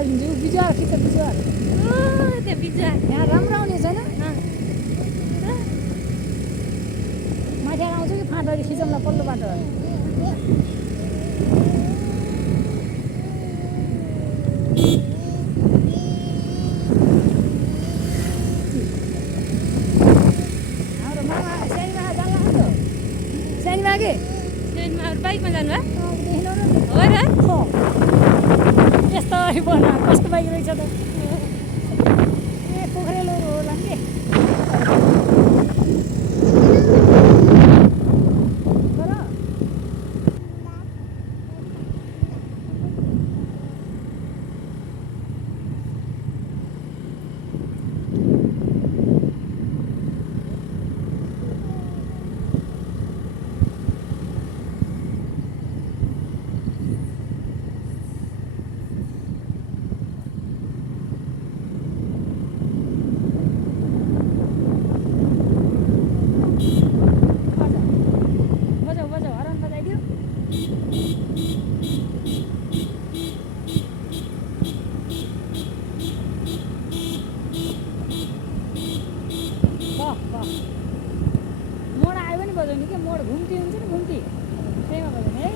हालिदिन्छु बिजुवार खिच्छ बिजुवार त्यो बिजुवा यहाँ राम्रो आउने छैन माथि आउँछ कि फाँटरी खिचौँला पल्लो बाटो हाम्रो मामा सानीमा जान्ला हो सानीमा के बाइकमा जानु देखिन हो र यस्तो बना कस्तो बाइक रहेछ त ए पोखरेलहरू होला नि के मोड आयो भने बजाउने के मोड घुम्ती हुन्छ नि घुम्ती त्यहीमा बजाउने है